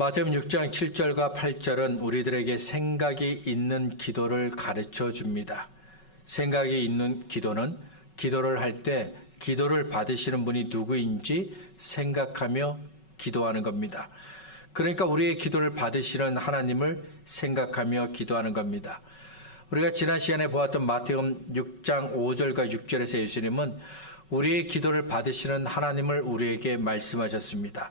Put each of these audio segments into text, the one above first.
마태복음 6장 7절과 8절은 우리들에게 생각이 있는 기도를 가르쳐 줍니다. 생각이 있는 기도는 기도를 할 때 기도를 받으시는 분이 누구인지 생각하며 기도하는 겁니다. 그러니까 우리의 기도를 받으시는 하나님을 생각하며 기도하는 겁니다. 우리가 지난 시간에 보았던 마태복음 6장 5절과 6절에서 예수님은 우리의 기도를 받으시는 하나님을 우리에게 말씀하셨습니다.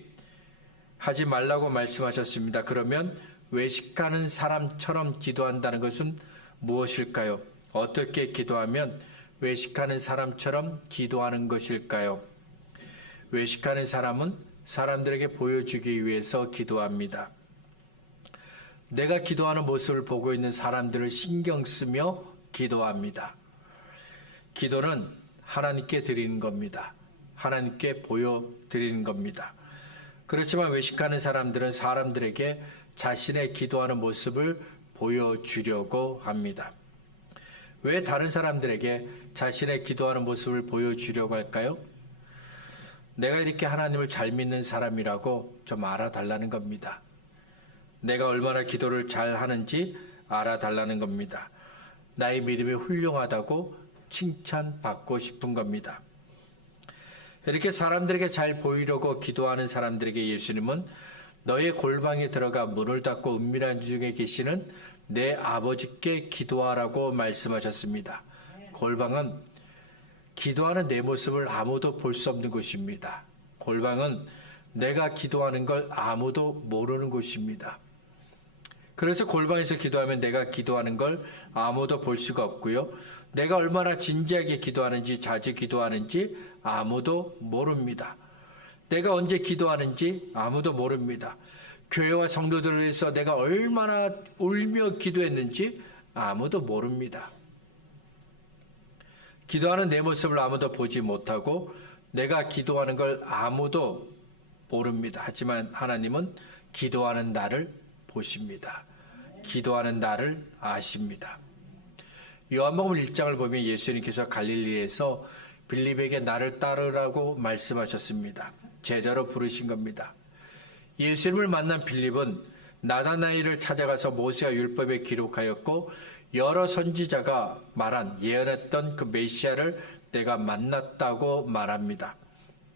하지 말라고 말씀하셨습니다. 그러면 외식하는 사람처럼 기도한다는 것은 무엇일까요? 어떻게 기도하면 외식하는 사람처럼 기도하는 것일까요? 외식하는 사람은 사람들에게 보여주기 위해서 기도합니다. 내가 기도하는 모습을 보고 있는 사람들을 신경 쓰며 기도합니다. 기도는 하나님께 드리는 겁니다. 하나님께 보여드리는 겁니다. 그렇지만 외식하는 사람들은 사람들에게 자신의 기도하는 모습을 보여주려고 합니다. 왜 다른 사람들에게 자신의 기도하는 모습을 보여주려고 할까요? 내가 이렇게 하나님을 잘 믿는 사람이라고 좀 알아달라는 겁니다. 내가 얼마나 기도를 잘 하는지 알아달라는 겁니다. 나의 믿음이 훌륭하다고 칭찬받고 싶은 겁니다. 이렇게 사람들에게 잘 보이려고 기도하는 사람들에게 예수님은 너의 골방에 들어가 문을 닫고 은밀한 중에 계시는 내 아버지께 기도하라고 말씀하셨습니다. 골방은 기도하는 내 모습을 아무도 볼 수 없는 곳입니다. 골방은 내가 기도하는 걸 아무도 모르는 곳입니다. 그래서 골방에서 기도하면 내가 기도하는 걸 아무도 볼 수가 없고요. 내가 얼마나 진지하게 기도하는지 자주 기도하는지 아무도 모릅니다. 내가 언제 기도하는지 아무도 모릅니다. 교회와 성도들을 위해서 내가 얼마나 울며 기도했는지 아무도 모릅니다. 기도하는 내 모습을 아무도 보지 못하고 내가 기도하는 걸 아무도 모릅니다. 하지만 하나님은 기도하는 나를 보십니다. 기도하는 나를 아십니다. 요한복음 1장을 보면 예수님께서 갈릴리에서 빌립에게 나를 따르라고 말씀하셨습니다. 제자로 부르신 겁니다. 예수님을 만난 빌립은 나다나이를 찾아가서 모세가 율법에 기록하였고 여러 선지자가 말한 예언했던 그 메시아를 내가 만났다고 말합니다.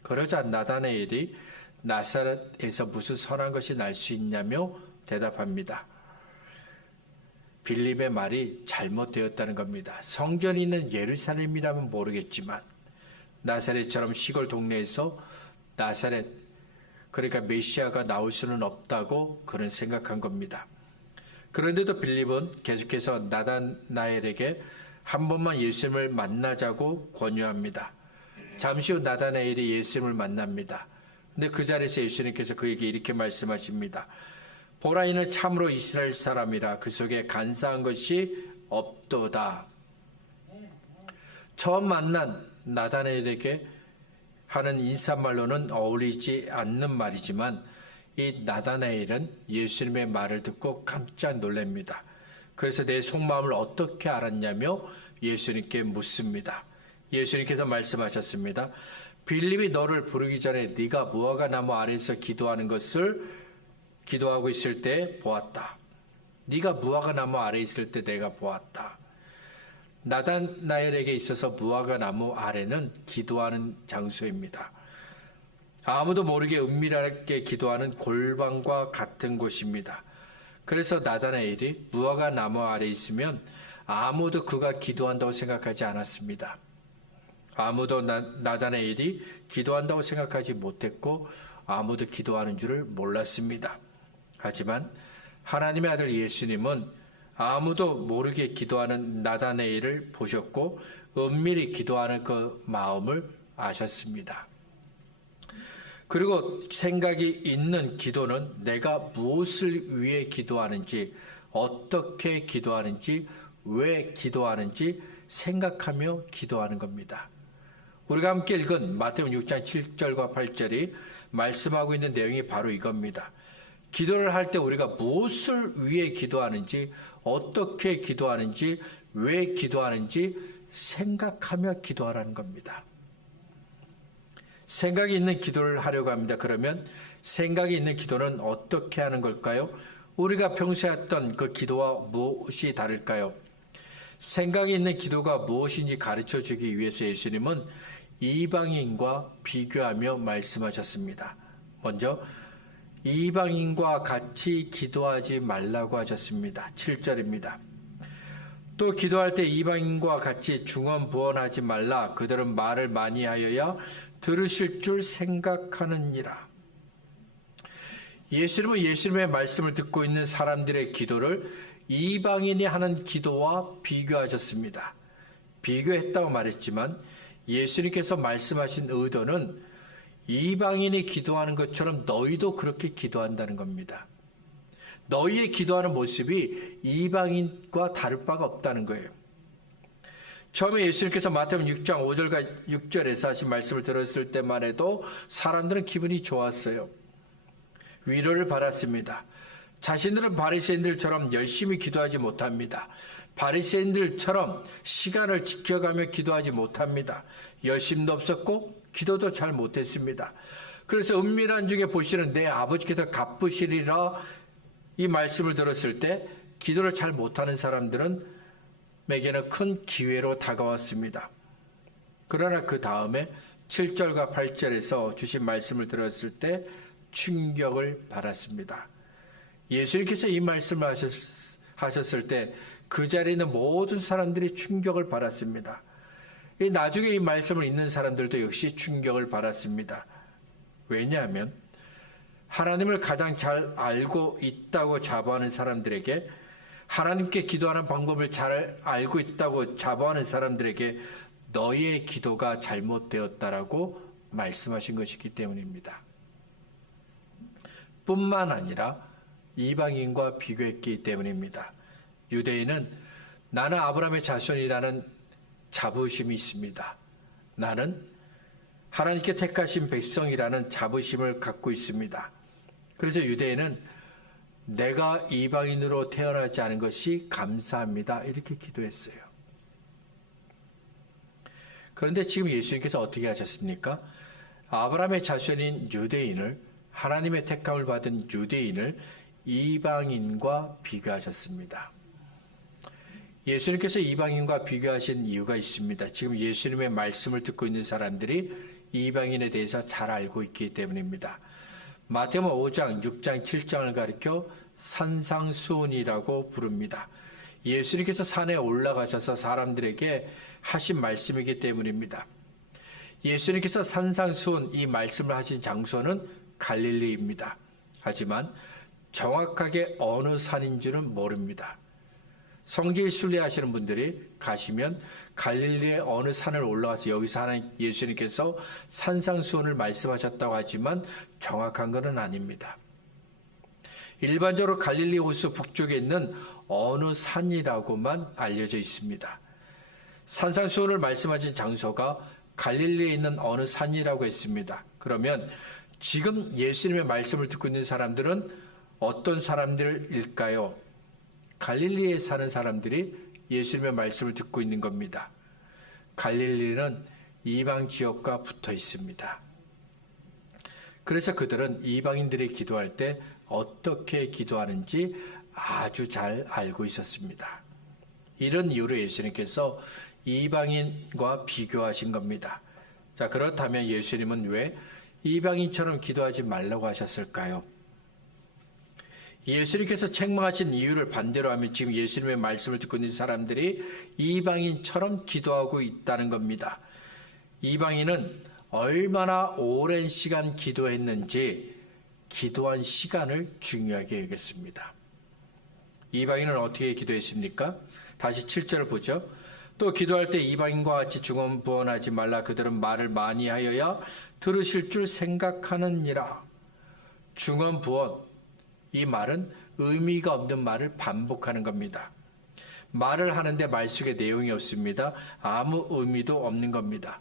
그러자 나다나엘이 나사렛에서 무슨 선한 것이 날 수 있냐며 대답합니다. 빌립의 말이 잘못되었다는 겁니다. 성전이 있는 예루살렘이라면 모르겠지만 나사렛처럼 시골 동네에서 나사렛 그러니까 메시아가 나올 수는 없다고 그런 생각한 겁니다. 그런데도 빌립은 계속해서 나다나엘에게 한 번만 예수님을 만나자고 권유합니다. 잠시 후 나다나엘이 예수님을 만납니다. 근데 그 자리에서 예수님께서 그에게 이렇게 말씀하십니다. 이는 참으로 이스라엘 사람이라 그 속에 간사한 것이 없도다. 처음 만난 나다나엘에게 하는 인사말로는 어울리지 않는 말이지만 이 나다나엘은 예수님의 말을 듣고 깜짝 놀랍니다. 그래서 내 속마음을 어떻게 알았냐며 예수님께 묻습니다. 예수님께서 말씀하셨습니다. 빌립이 너를 부르기 전에 네가 무화과 나무 아래에서 기도하는 것을 기도하고 있을 때 보았다. 네가 무화과 나무 아래 있을 때 내가 보았다. 나단 나엘에게 있어서 무화과 나무 아래는 기도하는 장소입니다. 아무도 모르게 은밀하게 기도하는 골방과 같은 곳입니다. 그래서 나다나엘이 무화과 나무 아래 있으면 아무도 그가 기도한다고 생각하지 않았습니다. 아무도 나, 나다나엘이 기도한다고 생각하지 못했고 아무도 기도하는 줄을 몰랐습니다. 하지만 하나님의 아들 예수님은 아무도 모르게 기도하는 나다네일을 보셨고 은밀히 기도하는 그 마음을 아셨습니다. 그리고 생각이 있는 기도는 내가 무엇을 위해 기도하는지, 어떻게 기도하는지, 왜 기도하는지 생각하며 기도하는 겁니다. 우리가 함께 읽은 마태복음 6장 7절과 8절이 말씀하고 있는 내용이 바로 이겁니다. 기도를 할 때 우리가 무엇을 위해 기도하는지, 어떻게 기도하는지, 왜 기도하는지 생각하며 기도하라는 겁니다. 생각이 있는 기도를 하려고 합니다. 그러면 생각이 있는 기도는 어떻게 하는 걸까요? 우리가 평소에 했던 그 기도와 무엇이 다를까요? 생각이 있는 기도가 무엇인지 가르쳐 주기 위해서 예수님은 이방인과 비교하며 말씀하셨습니다. 먼저 이방인과 같이 기도하지 말라고 하셨습니다. 7절입니다. 또 기도할 때 이방인과 같이 중언부언하지 말라. 그들은 말을 많이 하여야 들으실 줄 생각하느니라. 예수님은 예수님의 말씀을 듣고 있는 사람들의 기도를 이방인이 하는 기도와 비교하셨습니다. 비교했다고 말했지만 예수님께서 말씀하신 의도는 이방인이 기도하는 것처럼 너희도 그렇게 기도한다는 겁니다. 너희의 기도하는 모습이 이방인과 다를 바가 없다는 거예요. 처음에 예수님께서 마태복음 6장 5절과 6절에서 하신 말씀을 들었을 때만 해도 사람들은 기분이 좋았어요. 위로를 받았습니다. 자신들은 바리새인들처럼 열심히 기도하지 못합니다. 바리새인들처럼 시간을 지켜가며 기도하지 못합니다. 열심도 없었고 기도도 잘 못했습니다. 그래서 은밀한 중에 보시는 내 아버지께서 갚으시리라 이 말씀을 들었을 때 기도를 잘 못하는 사람들은 에게는 큰 기회로 다가왔습니다. 그러나 그 다음에 7절과 8절에서 주신 말씀을 들었을 때 충격을 받았습니다. 예수님께서 이 말씀을 하셨, 을 때 그 자리에 있는 모든 사람들이 충격을 받았습니다. 나중에 이 말씀을 읽는 사람들도 역시 충격을 받았습니다. 왜냐하면 하나님을 가장 잘 알고 있다고 자부하는 사람들에게 하나님께 기도하는 방법을 잘 알고 있다고 자부하는 사람들에게 너희의 기도가 잘못되었다라고 말씀하신 것이기 때문입니다. 뿐만 아니라 이방인과 비교했기 때문입니다. 유대인은 나는 아브라함의 자손이라는 자부심이 있습니다. 나는 하나님께 택하신 백성이라는 자부심을 갖고 있습니다. 그래서 유대인은 내가 이방인으로 태어나지 않은 것이 감사합니다. 이렇게 기도했어요. 그런데 지금 예수님께서 어떻게 하셨습니까? 아브라함의 자손인 유대인을 하나님의 택함을 받은 유대인을 이방인과 비교하셨습니다. 예수님께서 이방인과 비교하신 이유가 있습니다. 지금 예수님의 말씀을 듣고 있는 사람들이 이방인에 대해서 잘 알고 있기 때문입니다. 마태복 5장, 6장, 7장을 가리켜 산상수훈이라고 부릅니다. 예수님께서 산에 올라가셔서 사람들에게 하신 말씀이기 때문입니다. 예수님께서 산상수훈 이 말씀을 하신 장소는 갈릴리입니다. 하지만 정확하게 어느 산인 줄은 모릅니다. 성질 순례하시는 분들이 가시면 갈릴리의 어느 산을 올라가서 여기서 하나님 예수님께서 산상수훈을 말씀하셨다고 하지만 정확한 것은 아닙니다. 일반적으로 갈릴리 호수 북쪽에 있는 어느 산이라고만 알려져 있습니다. 산상수훈을 말씀하신 장소가 갈릴리에 있는 어느 산이라고 했습니다. 그러면 지금 예수님의 말씀을 듣고 있는 사람들은 어떤 사람들일까요? 갈릴리에 사는 사람들이 예수님의 말씀을 듣고 있는 겁니다. 갈릴리는 이방 지역과 붙어 있습니다. 그래서 그들은 이방인들이 기도할 때 어떻게 기도하는지 아주 잘 알고 있었습니다. 이런 이유로 예수님께서 이방인과 비교하신 겁니다. 자, 그렇다면 예수님은 왜 이방인처럼 기도하지 말라고 하셨을까요? 예수님께서 책망하신 이유를 반대로 하면 지금 예수님의 말씀을 듣고 있는 사람들이 이방인처럼 기도하고 있다는 겁니다. 이방인은 얼마나 오랜 시간 기도했는지 기도한 시간을 중요하게 여겼습니다. 이방인은 어떻게 기도했습니까? 다시 7절을 보죠. 또 기도할 때 이방인과 같이 중언부언하지 말라 그들은 말을 많이 하여야 들으실 줄 생각하느니라. 중언부언 이 말은 의미가 없는 말을 반복하는 겁니다. 말을 하는데 말 속에 내용이 없습니다. 아무 의미도 없는 겁니다.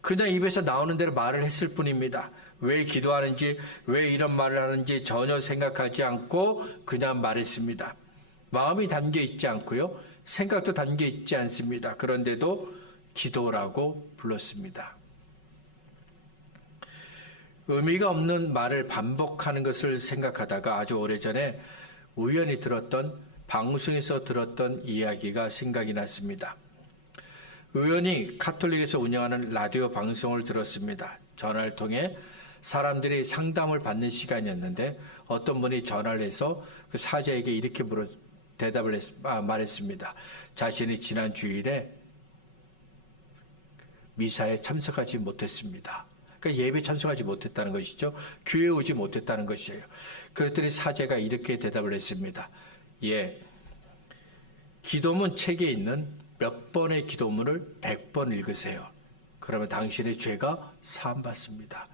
그냥 입에서 나오는 대로 말을 했을 뿐입니다. 왜 기도하는지, 왜 이런 말을 하는지 전혀 생각하지 않고 그냥 말했습니다. 마음이 담겨 있지 않고요. 생각도 담겨 있지 않습니다. 그런데도 기도라고 불렀습니다. 의미가 없는 말을 반복하는 것을 생각하다가 아주 오래전에 우연히 들었던 방송에서 들었던 이야기가 생각이 났습니다. 우연히 카톨릭에서 운영하는 라디오 방송을 들었습니다. 전화를 통해 사람들이 상담을 받는 시간이었는데 어떤 분이 전화를 해서 그 사자에게 이렇게 물어 대답을 했, 아, 말했습니다. 자신이 지난 주일에 미사에 참석하지 못했습니다. 그러니까 예배 참석하지 못했다는 것이죠. 교회 오지 못했다는 것이에요. 그랬더니 사제가 이렇게 대답을 했습니다. 예. 기도문 책에 있는 몇 번의 기도문을 100번 읽으세요. 그러면 당신의 죄가 사함받습니다.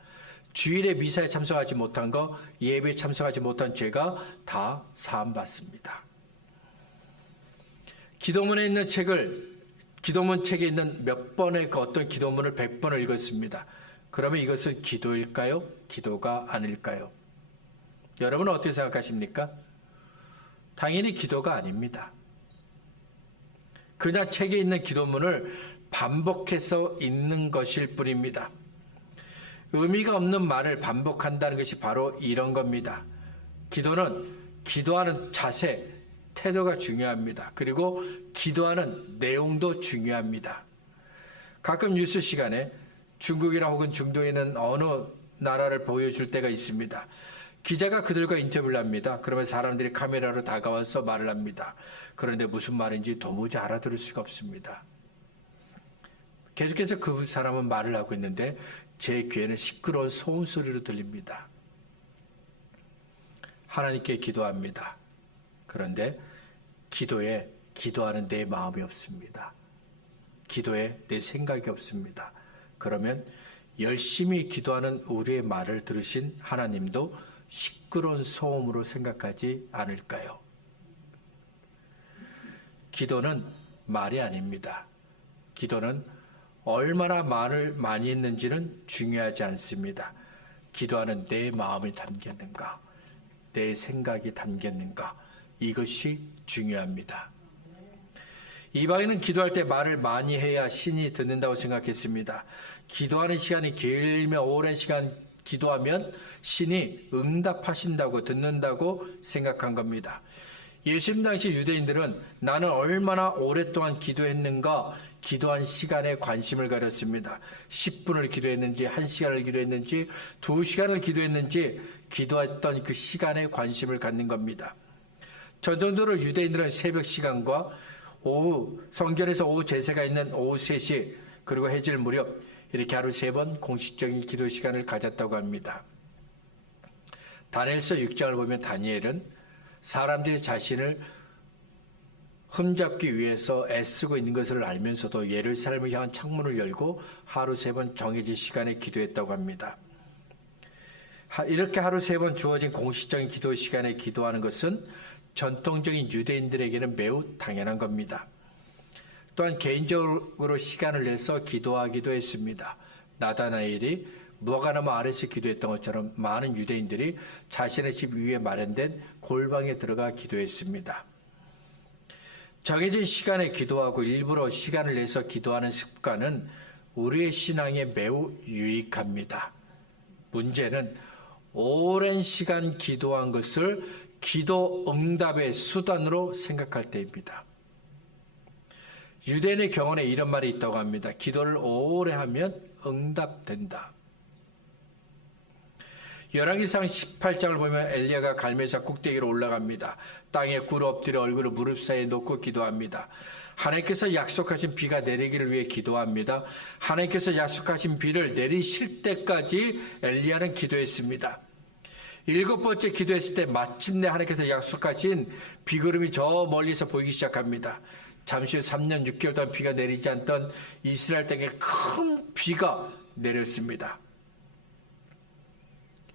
주일에 미사에 참석하지 못한 거, 예배에 참석하지 못한 죄가 다 사함받습니다. 기도문에 있는 책을 기도문 책에 있는 몇 번의 그 어떤 기도문을 100번을 읽었습니다. 그러면 이것은 기도일까요? 기도가 아닐까요? 여러분은 어떻게 생각하십니까? 당연히 기도가 아닙니다. 그냥 책에 있는 기도문을 반복해서 읽는 것일 뿐입니다. 의미가 없는 말을 반복한다는 것이 바로 이런 겁니다. 기도는 기도하는 자세, 태도가 중요합니다. 그리고 기도하는 내용도 중요합니다. 가끔 뉴스 시간에 중국이나 혹은 중동에 있는 어느 나라를 보여줄 때가 있습니다. 기자가 그들과 인터뷰를 합니다. 그러면 사람들이 카메라로 다가와서 말을 합니다. 그런데 무슨 말인지 도무지 알아들을 수가 없습니다. 계속해서 그 사람은 말을 하고 있는데 제 귀에는 시끄러운 소음 소리로 들립니다. 하나님께 기도합니다. 그런데 기도에 기도하는 내 마음이 없습니다. 기도에 내 생각이 없습니다. 그러면 열심히 기도하는 우리의 말을 들으신 하나님도 시끄러운 소음으로 생각하지 않을까요? 기도는 말이 아닙니다. 기도는 얼마나 말을 많이 했는지는 중요하지 않습니다. 기도하는 내 마음이 담겼는가, 내 생각이 담겼는가, 이것이 중요합니다. 이방인은 기도할 때 말을 많이 해야 신이 듣는다고 생각했습니다. 기도하는 시간이 길면 오랜 시간 기도하면 신이 응답하신다고 듣는다고 생각한 겁니다. 예수님 당시 유대인들은 나는 얼마나 오랫동안 기도했는가 기도한 시간에 관심을 가렸습니다. 10분을 기도했는지, 1시간을 기도했는지, 2시간을 기도했는지, 기도했던 그 시간에 관심을 갖는 겁니다. 저 정도로 유대인들은 새벽 시간과 오후, 성전에서 오후 제세가 있는 오후 3시, 그리고 해질 무렵, 이렇게 하루 세 번 공식적인 기도 시간을 가졌다고 합니다. 다니엘서 6장을 보면 다니엘은 사람들이 자신을 흠잡기 위해서 애쓰고 있는 것을 알면서도 예루살렘을 향한 창문을 열고 하루 세 번 정해진 시간에 기도했다고 합니다. 이렇게 하루 세 번 주어진 공식적인 기도 시간에 기도하는 것은 전통적인 유대인들에게는 매우 당연한 겁니다. 또한 개인적으로 시간을 내서 기도하기도 했습니다. 나다나엘이 무화과나무 아래서 기도했던 것처럼 많은 유대인들이 자신의 집 위에 마련된 골방에 들어가 기도했습니다. 정해진 시간에 기도하고 일부러 시간을 내서 기도하는 습관은 우리의 신앙에 매우 유익합니다. 문제는 오랜 시간 기도한 것을 기도 응답의 수단으로 생각할 때입니다. 유대인의 경험에 이런 말이 있다고 합니다. 기도를 오래 하면 응답된다. 열왕기상 18장을 보면 엘리야가 갈매사 꼭대기로 올라갑니다. 땅에 굴 엎드려 얼굴을 무릎 사이에 놓고 기도합니다. 하나님께서 약속하신 비가 내리기를 위해 기도합니다. 하나님께서 약속하신 비를 내리실 때까지 엘리야는 기도했습니다. 일곱 번째 기도했을 때 마침내 하나님께서 약속하신 비구름이 저 멀리서 보이기 시작합니다. 잠시 후 3년 6개월 동안 비가 내리지 않던 이스라엘 땅에 큰 비가 내렸습니다.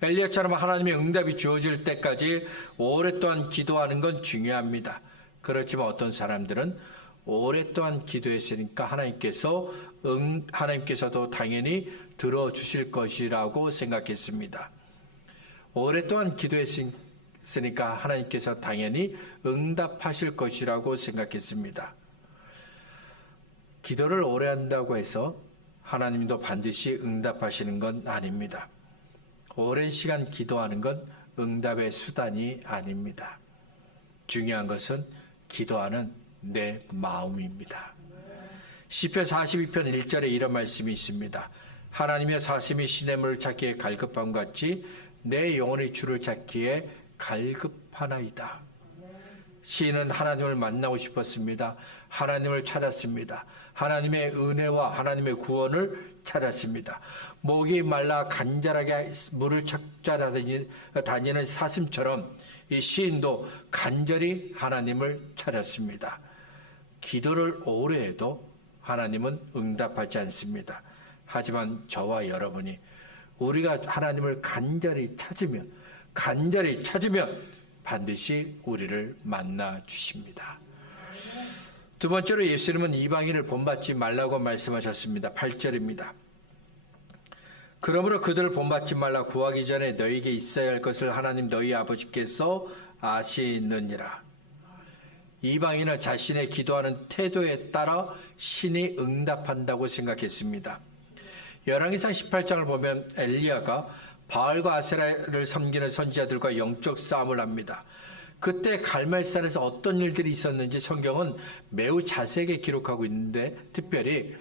엘리야처럼 하나님의 응답이 주어질 때까지 오랫동안 기도하는 건 중요합니다. 그렇지만 어떤 사람들은 오랫동안 기도했으니까 하나님께서 응, 하나님께서도 당연히 들어주실 것이라고 생각했습니다. 오랫동안 기도했으니까 하나님께서 당연히 응답하실 것이라고 생각했습니다. 기도를 오래 한다고 해서 하나님도 반드시 응답하시는 건 아닙니다. 오랜 시간 기도하는 건 응답의 수단이 아닙니다. 중요한 것은 기도하는 내 마음입니다. 시편 42편 1절에 이런 말씀이 있습니다. 하나님의 사심이 시냇물을 찾기에 갈급함 같이 내 영혼의 주를 찾기에 갈급하나이다. 시인은 하나님을 만나고 싶었습니다. 하나님을 찾았습니다. 하나님의 은혜와 하나님의 구원을 찾았습니다. 목이 말라 간절하게 물을 찾아다니는 사슴처럼 이 시인도 간절히 하나님을 찾았습니다. 기도를 오래 해도 하나님은 응답하지 않습니다. 하지만 저와 여러분이 우리가 하나님을 간절히 찾으면, 간절히 찾으면 반드시 우리를 만나 주십니다. 두 번째로 예수님은 이방인을 본받지 말라고 말씀하셨습니다. 8절입니다. 그러므로 그들을 본받지 말라 구하기 전에 너희에게 있어야 할 것을 하나님 너희 아버지께서 아시느니라. 이방인은 자신의 기도하는 태도에 따라 신이 응답한다고 생각했습니다. 열왕기상 18장을 보면 엘리야가 바알과 아세라를 섬기는 선지자들과 영적 싸움을 합니다. 그때 갈멜산에서 어떤 일들이 있었는지 성경은 매우 자세하게 기록하고 있는데 특별히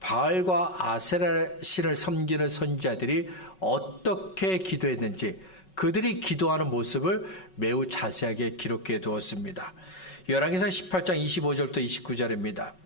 바알과 아세라 신을 섬기는 선지자들이 어떻게 기도했는지 그들이 기도하는 모습을 매우 자세하게 기록해 두었습니다. 열왕기상 18장 25절부터 29절입니다.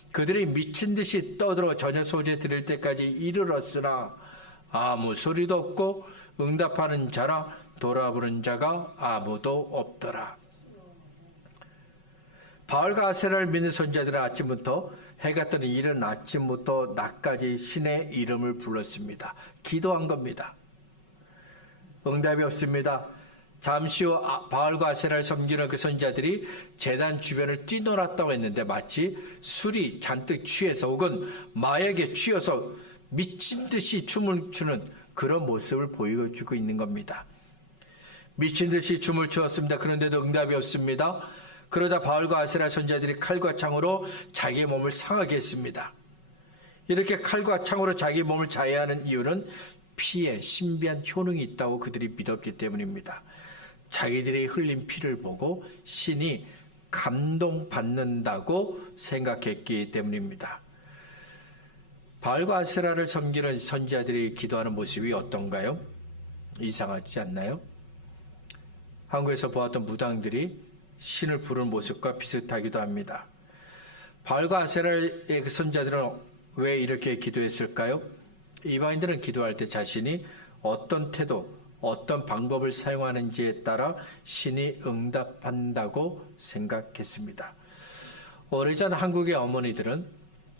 그들이 미친 듯이 떠들어 저녁 소재 들을 때까지 이르렀으나 아무 소리도 없고 응답하는 자라 돌아보는 자가 아무도 없더라. 바알과 아세라를 믿는 선자들은 아침부터 해가 뜨는 이른 아침부터 낮까지 신의 이름을 불렀습니다. 기도한 겁니다. 응답이 없습니다. 잠시 후 아, 바알과 아세라를 섬기는 그 선자들이 재단 주변을 뛰놀았다고 했는데 마치 술이 잔뜩 취해서 혹은 마약에 취해서 미친 듯이 춤을 추는 그런 모습을 보여주고 있는 겁니다. 미친 듯이 춤을 추었습니다. 그런데도 응답이 없습니다. 그러자 바알과 아세라 선자들이 칼과 창으로 자기의 몸을 상하게 했습니다. 이렇게 칼과 창으로 자기 몸을 자해하는 이유는 피에 신비한 효능이 있다고 그들이 믿었기 때문입니다. 자기들이 흘린 피를 보고 신이 감동받는다고 생각했기 때문입니다. 바알과 아세라를 섬기는 선지자들이 기도하는 모습이 어떤가요? 이상하지 않나요? 한국에서 보았던 무당들이 신을 부르는 모습과 비슷하기도 합니다. 바알과 아세라의 그 선자들은 왜 이렇게 기도했을까요? 이방인들은 기도할 때 자신이 어떤 태도, 어떤 방법을 사용하는지에 따라 신이 응답한다고 생각했습니다. 오래전 한국의 어머니들은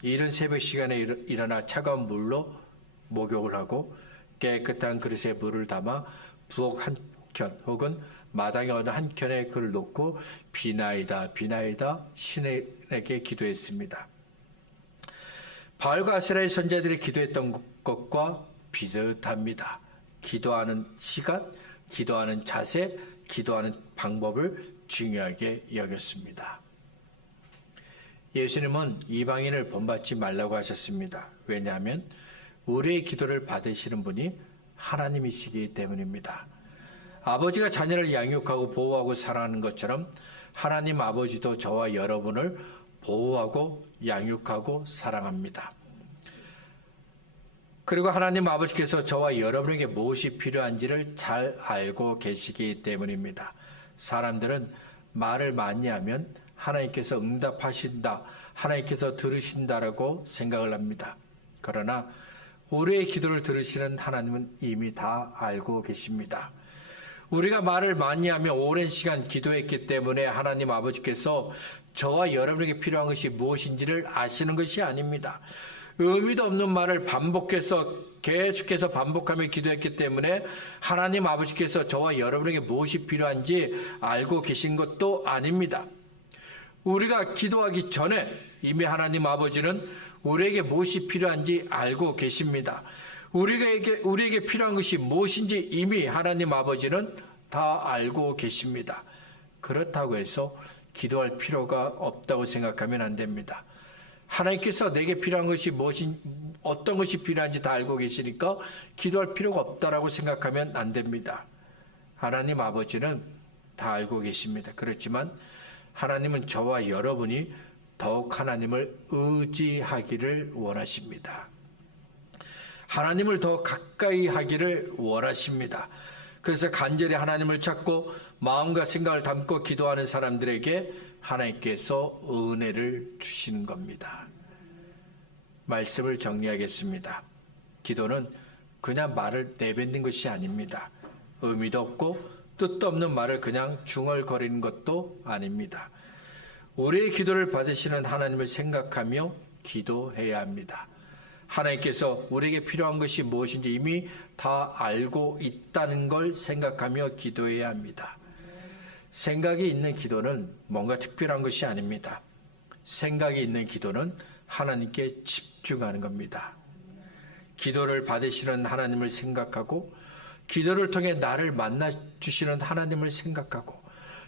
이른 새벽 시간에 일어나 차가운 물로 목욕을 하고 깨끗한 그릇에 물을 담아 부엌 한 켠 혹은 마당의 어느 한 켠에 그를 놓고 비나이다 비나이다 신에게 기도했습니다. 바알과 아세라의 선자들이 기도했던 것과 비슷합니다. 기도하는 시간, 기도하는 자세, 기도하는 방법을 중요하게 여겼습니다. 예수님은 이방인을 본받지 말라고 하셨습니다. 왜냐하면 우리의 기도를 받으시는 분이 하나님이시기 때문입니다. 아버지가 자녀를 양육하고 보호하고 사랑하는 것처럼 하나님 아버지도 저와 여러분을 보호하고 양육하고 사랑합니다. 그리고 하나님 아버지께서 저와 여러분에게 무엇이 필요한지를 잘 알고 계시기 때문입니다. 사람들은 말을 많이 하면 하나님께서 응답하신다, 하나님께서 들으신다라고 생각을 합니다. 그러나 우리의 기도를 들으시는 하나님은 이미 다 알고 계십니다. 우리가 말을 많이 하며 오랜 시간 기도했기 때문에 하나님 아버지께서 저와 여러분에게 필요한 것이 무엇인지를 아시는 것이 아닙니다. 의미도 없는 말을 반복해서 계속해서 반복하며 기도했기 때문에 하나님 아버지께서 저와 여러분에게 무엇이 필요한지 알고 계신 것도 아닙니다. 우리가 기도하기 전에 이미 하나님 아버지는 우리에게 무엇이 필요한지 알고 계십니다. 우리에게, 우리에게 필요한 것이 무엇인지 이미 하나님 아버지는 다 알고 계십니다. 그렇다고 해서 기도할 필요가 없다고 생각하면 안 됩니다. 하나님께서 내게 필요한 것이 무엇인, 어떤 것이 필요한지 다 알고 계시니까 기도할 필요가 없다라고 생각하면 안 됩니다. 하나님 아버지는 다 알고 계십니다. 그렇지만 하나님은 저와 여러분이 더욱 하나님을 의지하기를 원하십니다. 하나님을 더 가까이 하기를 원하십니다. 그래서 간절히 하나님을 찾고 마음과 생각을 담고 기도하는 사람들에게 하나님께서 은혜를 주시는 겁니다. 말씀을 정리하겠습니다. 기도는 그냥 말을 내뱉는 것이 아닙니다. 의미도 없고 뜻도 없는 말을 그냥 중얼거리는 것도 아닙니다. 우리의 기도를 받으시는 하나님을 생각하며 기도해야 합니다. 하나님께서 우리에게 필요한 것이 무엇인지 이미 다 알고 있다는 걸 생각하며 기도해야 합니다. 생각이 있는 기도는 뭔가 특별한 것이 아닙니다. 생각이 있는 기도는 하나님께 집중하는 겁니다. 기도를 받으시는 하나님을 생각하고 기도를 통해 나를 만나 주시는 하나님을 생각하고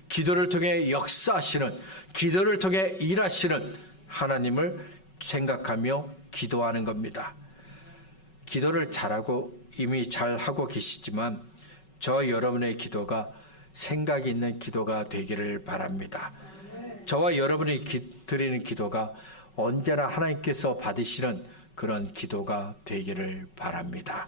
기도를 통해 역사하시는 기도를 통해 일하시는 하나님을 생각하며 기도하는 겁니다. 기도를 잘하고 이미 잘 하고 계시지만 저 여러분의 기도가 생각이 있는 기도가 되기를 바랍니다. 저와 여러분이 기, 드리는 기도가 언제나 하나님께서 받으시는 그런 기도가 되기를 바랍니다.